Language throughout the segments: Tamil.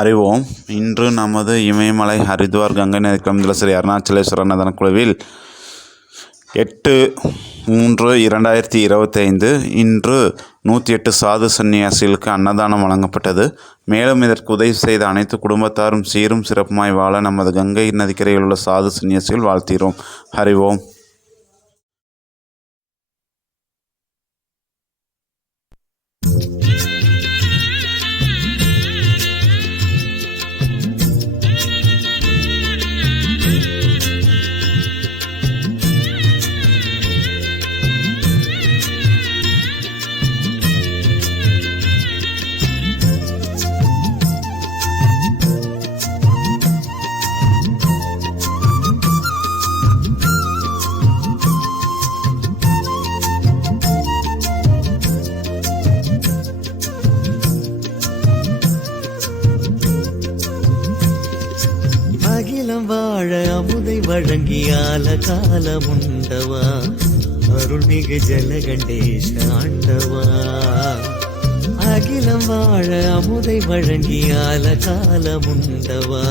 அறிவோம். இன்று நமது இமயமலை ஹரித்வார் கங்கை நதிக்கடந்த ஸ்ரீ அருணாச்சலேஸ்வரர் நதன குழுவில் எட்டு மூன்று இரண்டாயிரத்தி இருபத்தைந்து இன்று நூற்றி எட்டு சாது சன்னியாசிகளுக்கு அன்னதானம் வழங்கப்பட்டது. மேலும் இதற்கு உதவி செய்த அனைத்து குடும்பத்தாரும் சீரும் சிறப்புமாய் வாழ நமது கங்கை நதிக்கரையில் உள்ள சாது சன்னியாசிகள் வாழ்த்திறோம். ஹரிவோம் அகிலம் வாழ அமுதை வழங்கியால காலம் உண்டவா அருள்மிகு ஜலகண்டேஷ ஆண்டவா? அகிலம் வாழ அமுதை வழங்கியால காலம் உண்டவா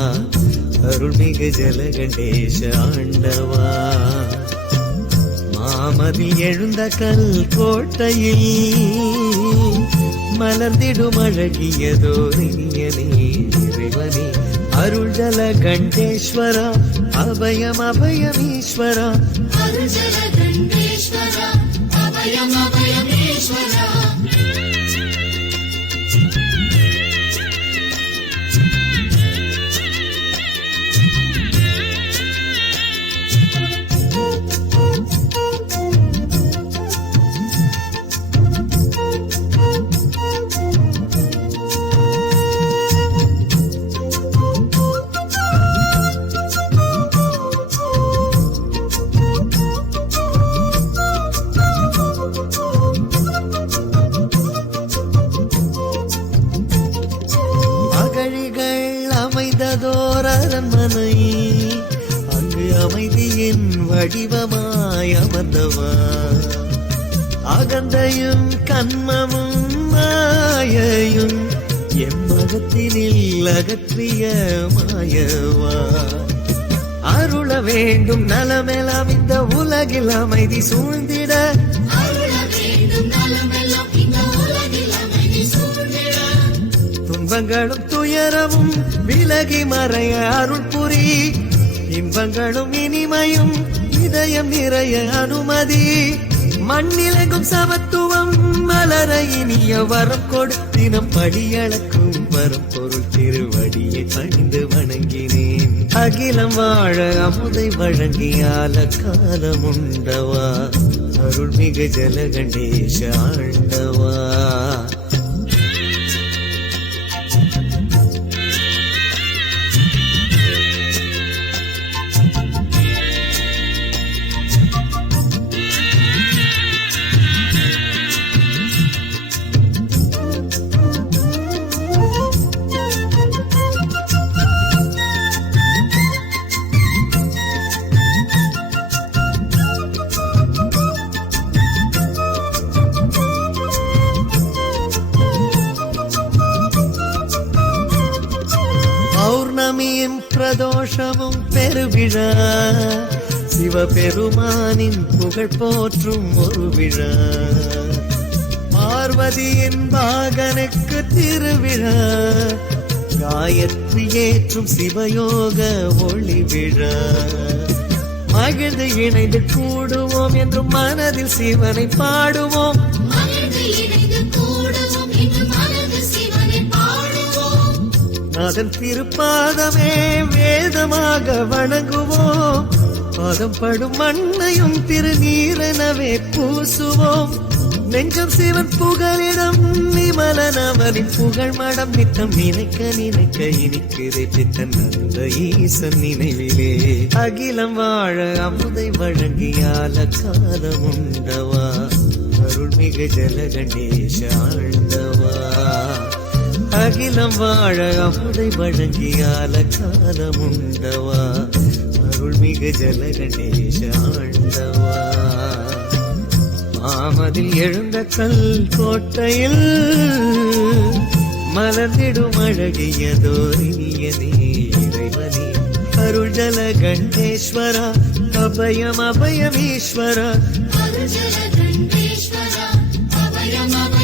அருள்மிகு ஜலகண்டேஷ ஆண்டவா? மாமதில் எழுந்த கல் கோட்டையில் மலர்ந்திடும் அழகியதோ இனியனே இறைவனே அருள் ஜல கண்டேஸ்வரா அபயம் அபயம் ஈஸ்வரா அருஜல அமைந்ததோர் அரண்மனை அங்கு அமைதியின் வடிவமாய் அமர்ந்தவா? அகந்தையும் கண்மமும் மாயையும் எம்மகத்தினில் அகற்றிய மாயவா? அருள வேண்டும் நலமெலாம் இந்த உலகில் அமைதி சூழ்ந்திட. இன்பங்களும் துயரமும் விலகி மறைய அருள் புரி இன்பங்களும் இனிமையும் இதயம் நிறைய அனுமதி. மண்ணிலங்கும் சமத்துவம் மலர இனிய வரம் கொடுத்தினம் படியளக்கும் வரம் பொருள் திருவடியை பணிந்து வணங்கினேன். அகிலம் வாழ அமுதை வழங்கியால காலமுண்டவா அருள்மிகு ஜலகண்டேஷ ஆண்டவா? சுவாமியின் பிரதோஷமும் பெருவிழா. சிவபெருமானின் புகழ் போற்றும் ஒரு விழா. பார்வதியின் பாகனுக்கு திருவிழா. காயத்ரி ஏற்றும் சிவயோக ஒளி விழா. மகிழ்ந்து இணைந்து கூடுவோம் என்று மனதில் சிவனை பாடுவோம். அதன் திருப்பாதமே வேதமாக வணங்குவோம். பாதம் படும் மண்ணையும் திருநீரனவே பூசுவோம். நெஞ்சம் சிவன் புகழிடம் நிமலன் அவனின் புகழ் மடம் நித்தம் நினைக்க நினைக்க இனிக்கிறே பித்தன் அந்த ஈசன் நினைவிலே. அகிலம் வாழ அமுதை வழங்கியால காலம் உண்டவா அருள்மிகு ஜலகணேஷ ஆண்டவா. அகிலம் வாழ அமுதை வழங்கியால காலமுண்டவா? அருள்மிகு ஜலகணேஷ ஆண்டவா? மாமதில் எழுந்த கல் கோட்டையில் மலர்ந்திடும் அழகியதோரினியனே இறைவனே. அருள் ஜல கண்டேஸ்வரா அபயம் அபயமீஸ்வரா. அருள் ஜல கண்டேஸ்வரா அபயம் அபயம்